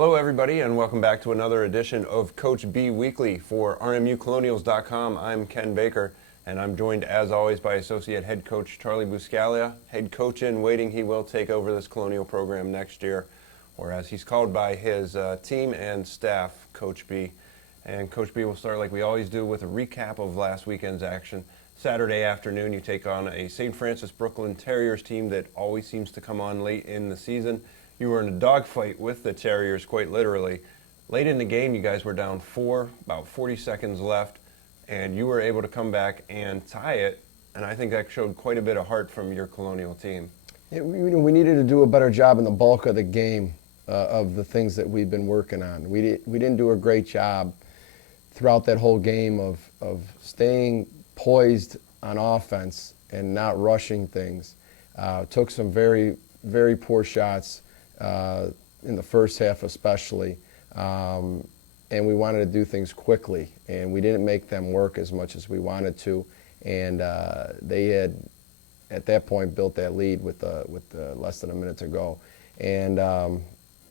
Hello, everybody, and welcome back to another edition of Coach B Weekly for RMUcolonials.com. I'm Ken Baker, and I'm joined, as always, by Associate Head Coach Charlie Buscaglia. Head coach in waiting. He will take over this Colonial program next year, or as he's called by his team and staff, Coach B. And Coach B will start like we always do with a recap of last weekend's action. Saturday afternoon, you take on a St. Francis Brooklyn Terriers team that always seems to come on late in the season. You were in a dogfight with the Terriers, quite literally. Late in the game, you guys were down 4, about 40 seconds left, and you were able to come back and tie it, and I think that showed quite a bit of heart from your Colonial team. Yeah, we needed to do a better job in the bulk of the game of the things that we've been working on. We didn't do a great job throughout that whole game of staying poised on offense and not rushing things. Took some very, very poor shots in the first half especially, and we wanted to do things quickly, and we didn't make them work as much as we wanted to, and they had at that point built that lead with less than a minute to go. And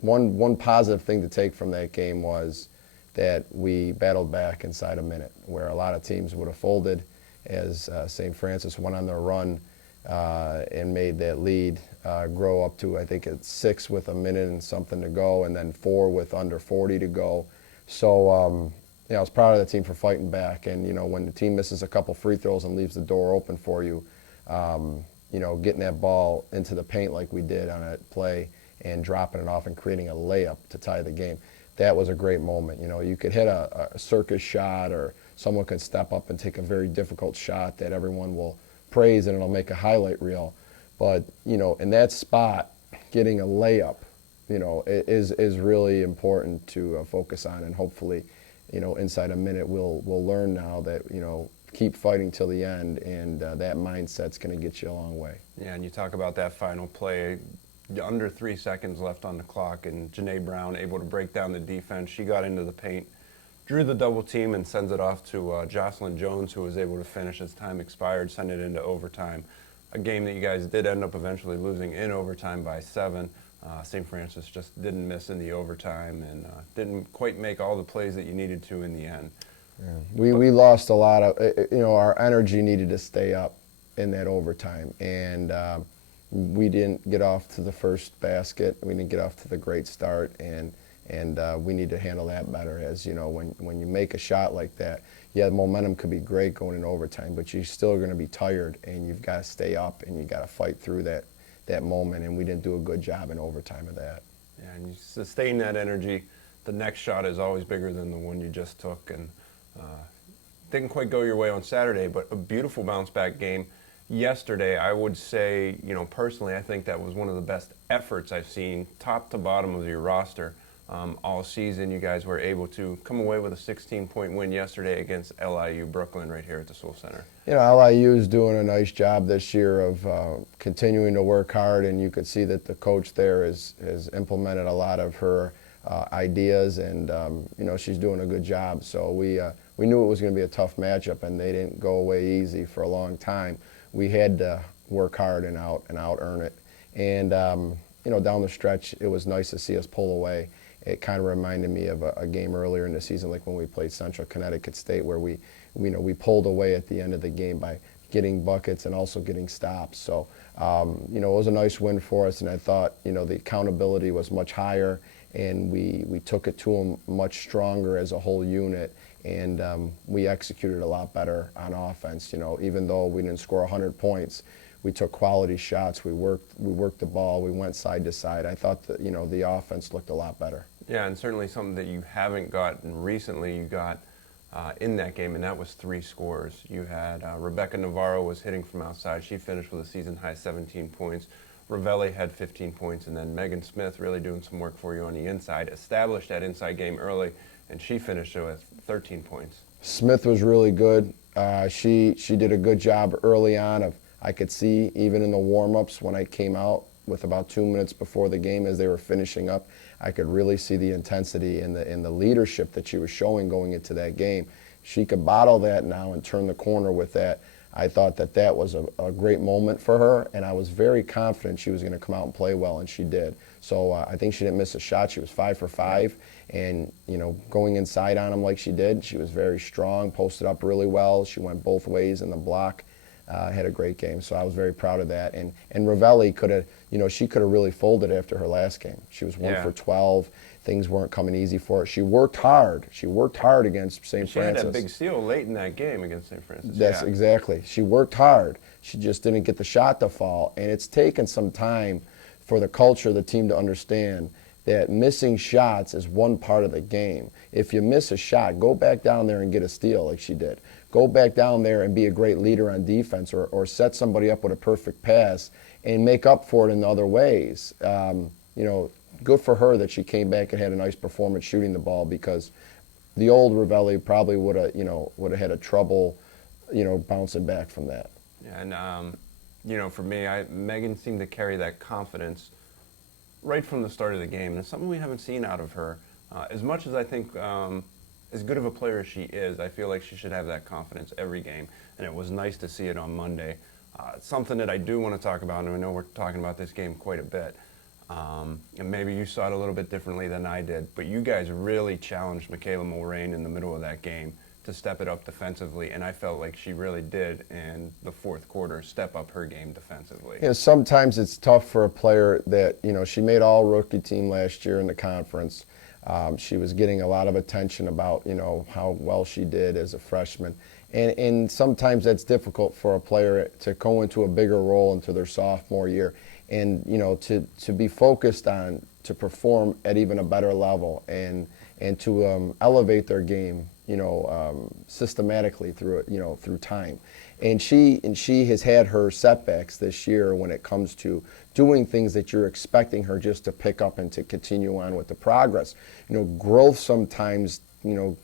one positive thing to take from that game was that we battled back inside a minute, where a lot of teams would have folded as St. Francis went on their run and made that lead grow up to, I think, it's 6 with a minute and something to go, and then 4 with under 40 to go. So I was proud of the team for fighting back. And when the team misses a couple free throws and leaves the door open for you, getting that ball into the paint like we did on that play and dropping it off and creating a layup to tie the game, that was a great moment. You could hit a circus shot, or someone could step up and take a very difficult shot that everyone will praise and it'll make a highlight reel. But in that spot, getting a layup, is really important to focus on. And hopefully, inside a minute, we'll learn now that keep fighting till the end, and that mindset's going to get you a long way. Yeah, and you talk about that final play, under 3 seconds left on the clock, and Janae Brown able to break down the defense. She got into the paint, drew the double team, and sends it off to Jocelyn Jones, who was able to finish as time expired, send it into overtime. A game that you guys did end up eventually losing in overtime by 7. St. Francis just didn't miss in the overtime and didn't quite make all the plays that you needed to in the end. Yeah. We lost a lot of, our energy needed to stay up in that overtime, and we didn't get off to the first basket. We didn't get off to the great start, and we need to handle that better. As when you make a shot like that, the momentum could be great going into overtime, but you're still going to be tired, and you've got to stay up, and you got to fight through that moment. And we didn't do a good job in overtime of that. Yeah, and you sustain that energy. The next shot is always bigger than the one you just took, and didn't quite go your way on Saturday, but a beautiful bounce back game yesterday. I would say, personally, I think that was one of the best efforts I've seen, top to bottom of your roster. All season, you guys were able to come away with a 16-point win yesterday against LIU Brooklyn right here at the Soul Center. LIU is doing a nice job this year of continuing to work hard, and you could see that the coach there has implemented a lot of her ideas, and she's doing a good job. So we knew it was going to be a tough matchup, and they didn't go away easy for a long time. We had to work hard and out earn it, and down the stretch, it was nice to see us pull away. It kind of reminded me of a game earlier in the season, like when we played Central Connecticut State, where we pulled away at the end of the game by getting buckets and also getting stops. So, it was a nice win for us, and I thought, the accountability was much higher, and we took it to them much stronger as a whole unit, and we executed a lot better on offense. Even though we didn't score 100 points, we took quality shots. We worked the ball. We went side to side. I thought that the offense looked a lot better. Yeah, and certainly something that you haven't gotten recently, you got in that game, and that was 3 scores. You had Rebecca Navarro was hitting from outside. She finished with a season-high 17 points. Ravelli had 15 points, and then Megan Smith really doing some work for you on the inside, established that inside game early, and she finished with 13 points. Smith was really good. She did a good job early on. I could see even in the warm-ups when I came out with about 2 minutes before the game as they were finishing up, I could really see the intensity and the leadership that she was showing going into that game. She could bottle that now and turn the corner with that. I thought that was a great moment for her, and I was very confident she was going to come out and play well, and she did. So I think she didn't miss a shot. She was 5 for 5, and going inside on him like she did, she was very strong, posted up really well. She went both ways in the block. Had a great game, so I was very proud of that. And Ravelli could have, she could have really folded after her last game. She was 1 for 12. Things weren't coming easy for her. She worked hard. She worked hard against St. Francis. She had that big steal late in that game against St. Francis. That's exactly. She worked hard. She just didn't get the shot to fall. And it's taken some time for the culture of the team to understand that missing shots is one part of the game. If you miss a shot, go back down there and get a steal like she did. Go back down there and be a great leader on defense, or set somebody up with a perfect pass and make up for it in other ways. Good for her that she came back and had a nice performance shooting the ball, because the old Ravelli probably would have had a trouble, bouncing back from that. Yeah, and for me, Megan seemed to carry that confidence right from the start of the game, and it's something we haven't seen out of her. As much as I think, as good of a player as she is, I feel like she should have that confidence every game, and it was nice to see it on Monday. Something that I do want to talk about, and I know we're talking about this game quite a bit, and maybe you saw it a little bit differently than I did, but you guys really challenged Michaela Mulraine in the middle of that game to step it up defensively, and I felt like she really did in the fourth quarter step up her game defensively. Sometimes it's tough for a player that, she made all rookie team last year in the conference. She was getting a lot of attention about, how well she did as a freshman. And sometimes that's difficult for a player to go into a bigger role into their sophomore year. And, to be focused on, to perform at even a better level and to elevate their game, systematically through it, through time. And she has had her setbacks this year when it comes to doing things that you're expecting her just to pick up and to continue on with the progress. Growth sometimes,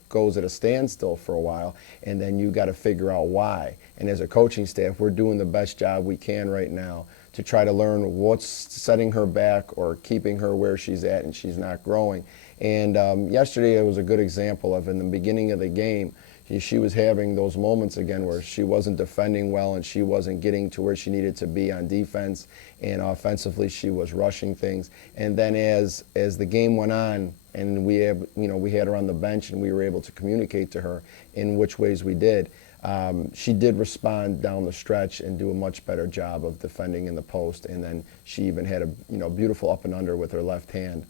goes at a standstill for a while, and then you got to figure out why. And as a coaching staff, we're doing the best job we can right now to try to learn what's setting her back or keeping her where she's at and she's not growing. And yesterday it was a good example of, in the beginning of the game, she was having those moments again where she wasn't defending well and she wasn't getting to where she needed to be on defense, and offensively she was rushing things. And then as the game went on and we had her on the bench and we were able to communicate to her in which ways we did, she did respond down the stretch and do a much better job of defending in the post. And then she even had a beautiful up and under with her left hand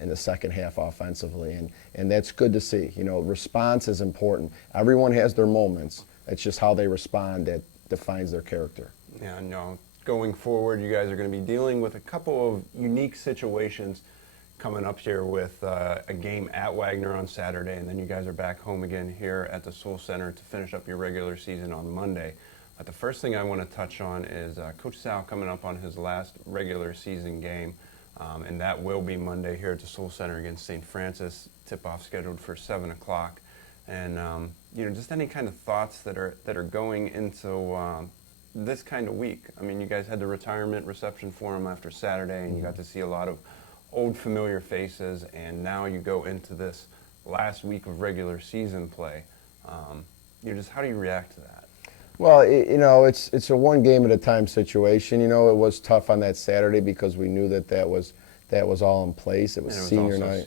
in the second half offensively, and that's good to see. Response is important. Everyone has their moments. It's just how they respond that defines their character. Yeah, no. Going forward, you guys are going to be dealing with a couple of unique situations coming up here with a game at Wagner on Saturday, and then you guys are back home again here at the Soul Center to finish up your regular season on Monday. But the first thing I want to touch on is Coach Sal coming up on his last regular season game. And that will be Monday here at the Soul Center against St. Francis. Tip-off scheduled for 7 o'clock. And just any kind of thoughts that are going into this kind of week. I mean, you guys had the retirement reception for him after Saturday, and you got to see a lot of old familiar faces. And now you go into this last week of regular season play. How do you react to that? Well, it's a one game at a time situation. It was tough on that Saturday because we knew that was all in place. It was senior night.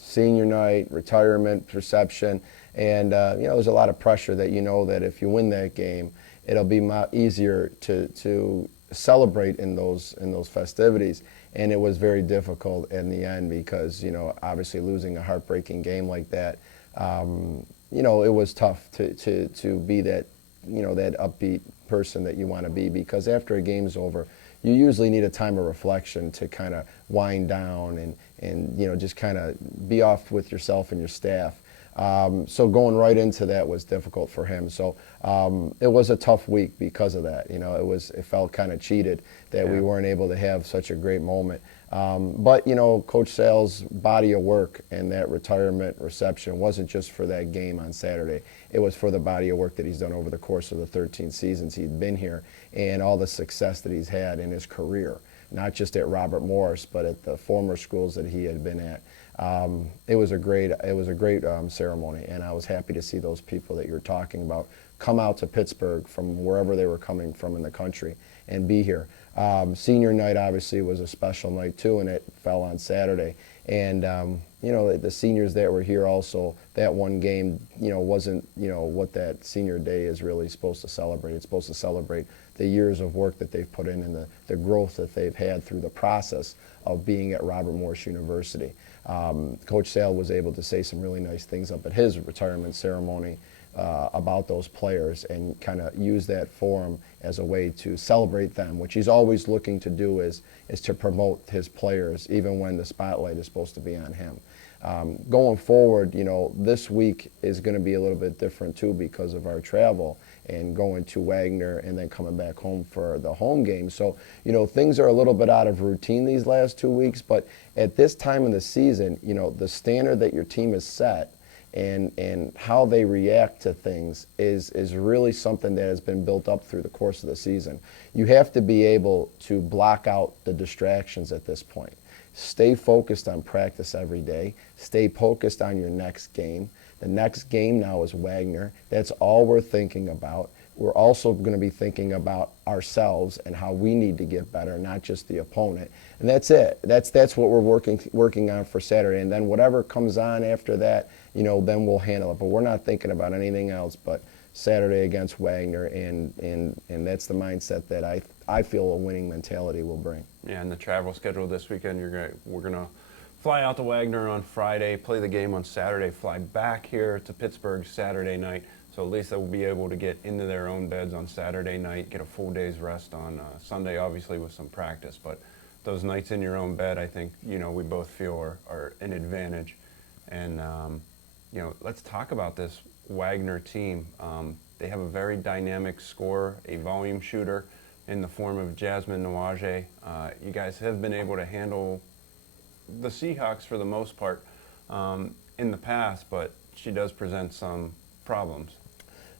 Senior night, retirement, reception, and there's a lot of pressure that that if you win that game, it'll be easier to celebrate in those festivities. And it was very difficult in the end because obviously losing a heartbreaking game like that, it was tough to be that. That upbeat person that you want to be, because after a game's over, you usually need a time of reflection to kind of wind down and just kind of be off with yourself and your staff. So going right into that was difficult for him. So it was a tough week because of that. It felt kind of cheated that we weren't able to have such a great moment. But Coach Sal's body of work and that retirement reception wasn't just for that game on Saturday. It was for the body of work that he's done over the course of the 13 seasons he'd been here and all the success that he's had in his career, not just at Robert Morris, but at the former schools that he had been at. It was a great ceremony, and I was happy to see those people that you're talking about come out to Pittsburgh from wherever they were coming from in the country and be here. Senior night obviously was a special night too, and it fell on Saturday. And the seniors that were here also, that one game, wasn't what that senior day is really supposed to celebrate. It's supposed to celebrate the years of work that they've put in and the growth that they've had through the process of being at Robert Morris University. Coach Sale was able to say some really nice things up at his retirement ceremony about those players, and kind of use that forum as a way to celebrate them, which he's always looking to do, is to promote his players even when the spotlight is supposed to be on him. Going forward, this week is going to be a little bit different too because of our travel and going to Wagner and then coming back home for the home game. So, things are a little bit out of routine these last 2 weeks, but at this time in the season, the standard that your team has set and how they react to things is really something that has been built up through the course of the season. You have to be able to block out the distractions at this point. Stay focused on practice every day. Stay focused on your next game. The next game now is Wagner. That's all we're thinking about. We're also going to be thinking about ourselves and how we need to get better, not just the opponent. And that's it. That's what we're working on for Saturday. And then whatever comes on after that, then we'll handle it. But we're not thinking about anything else but Saturday against Wagner, and that's the mindset that I feel a winning mentality will bring. Yeah, and the travel schedule this weekend, we're going to fly out to Wagner on Friday, play the game on Saturday, fly back here to Pittsburgh Saturday night. So at least they'll be able to get into their own beds on Saturday night, get a full day's rest on Sunday, obviously with some practice. But those nights in your own bed, I think, we both feel are an advantage. And, let's talk about this Wagner team. They have a very dynamic scorer, a volume shooter in the form of Jasmine Nawaje. You guys have been able to handle the Seahawks for the most part in the past, but she does present some problems.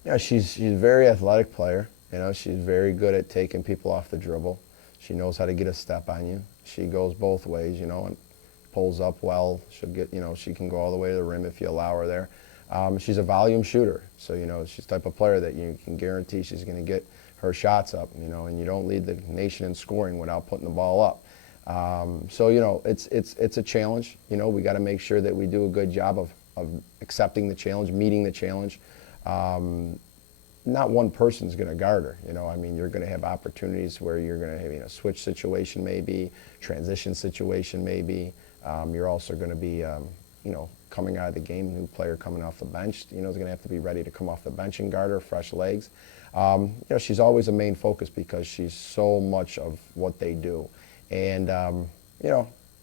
Yeah, she's a very athletic player. She's very good at taking people off the dribble. She knows how to get a step on you. She goes both ways, and pulls up well. She'll get, she can go all the way to the rim if you allow her there. She's a volume shooter, so she's the type of player that you can guarantee she's going to get her shots up, and you don't lead the nation in scoring without putting the ball up. So it's a challenge. We got to make sure that we do a good job of accepting the challenge, meeting the challenge. Not one person's going to guard her. You're going to have opportunities where you're going to have a switch situation, maybe transition situation, maybe. You're also going to be coming out of the game, new player coming off the bench, is going to have to be ready to come off the bench and guard her, fresh legs. She's always a main focus because she's so much of what they do. And,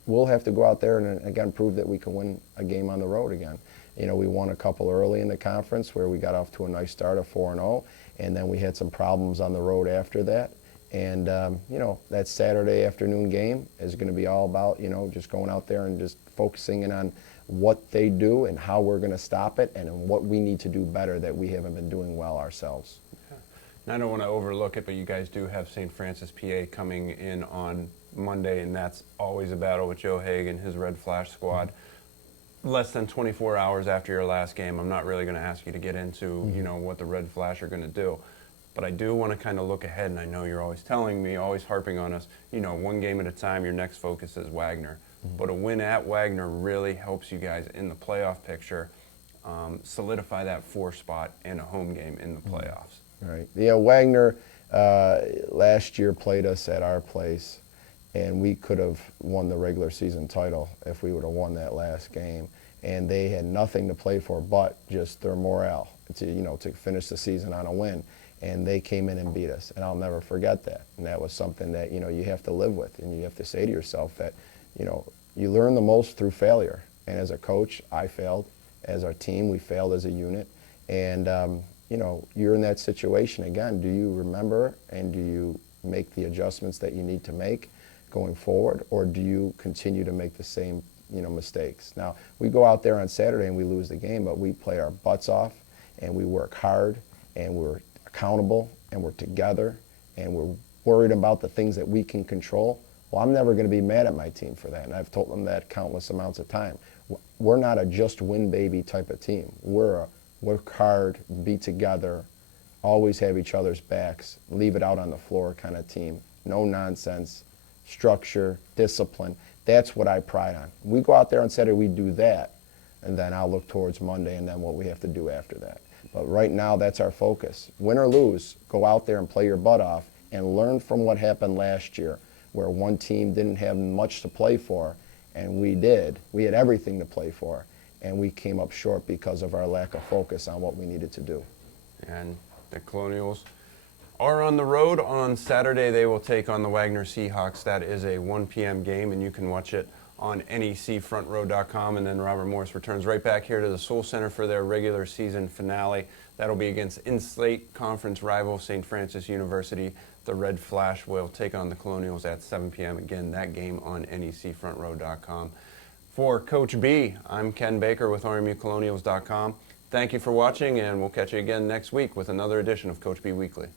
we'll have to go out there and, again, prove that we can win a game on the road again. We won a couple early in the conference where we got off to a nice start of 4-0, and then we had some problems on the road after that. And, that Saturday afternoon game is going to be all about, just going out there and just focusing in on what they do and how we're going to stop it and what we need to do better that we haven't been doing well ourselves. Okay. And I don't want to overlook it, but you guys do have St. Francis, PA coming in on Monday, and that's always a battle with Joe Haig and his Red Flash squad. Less than 24 hours after your last game, I'm not really going to ask you to get into, what the Red Flash are going to do. But I do want to kind of look ahead, and I know you're always telling me, always harping on us, one game at a time, your next focus is Wagner. But a win at Wagner really helps you guys in the playoff picture, solidify that 4 spot in a home game in the playoffs. Right. Yeah, Wagner last year played us at our place, and we could have won the regular season title if we would have won that last game. And they had nothing to play for but just their morale to finish the season on a win. And they came in and beat us, and I'll never forget that. And that was something that you have to live with, and you have to say to yourself that you learn the most through failure. And as a coach, I failed. As our team, we failed as a unit. And you're in that situation again. Do you remember and do you make the adjustments that you need to make going forward, or do you continue to make the same mistakes? Now, we go out there on Saturday and we lose the game, but we play our butts off and we work hard and we're accountable and we're together and we're worried about the things that we can control. Well, I'm never going to be mad at my team for that, and I've told them that countless amounts of time. We're not a just win baby type of team. We're a work hard, be together, always have each other's backs, leave it out on the floor kind of team no nonsense, structure, discipline. That's what I pride on. We go out there on Saturday, we do that, and then I'll look towards Monday and then what we have to do after that. But right now, that's our focus. Win or lose, go out there and play your butt off and learn from what happened last year, where one team didn't have much to play for, and we did. We had everything to play for, and we came up short because of our lack of focus on what we needed to do. And the Colonials are on the road. On Saturday, they will take on the Wagner Seahawks. That is a 1 p.m. game, and you can watch it on necfrontrow.com. And then Robert Morris returns right back here to the Soul Center for their regular season finale. That'll be against in-state conference rival St. Francis University. The Red Flash will take on the Colonials at 7 p.m. Again, that game on necfrontrow.com. For Coach B, I'm Ken Baker with RMUcolonials.com. Thank you for watching, and we'll catch you again next week with another edition of Coach B Weekly.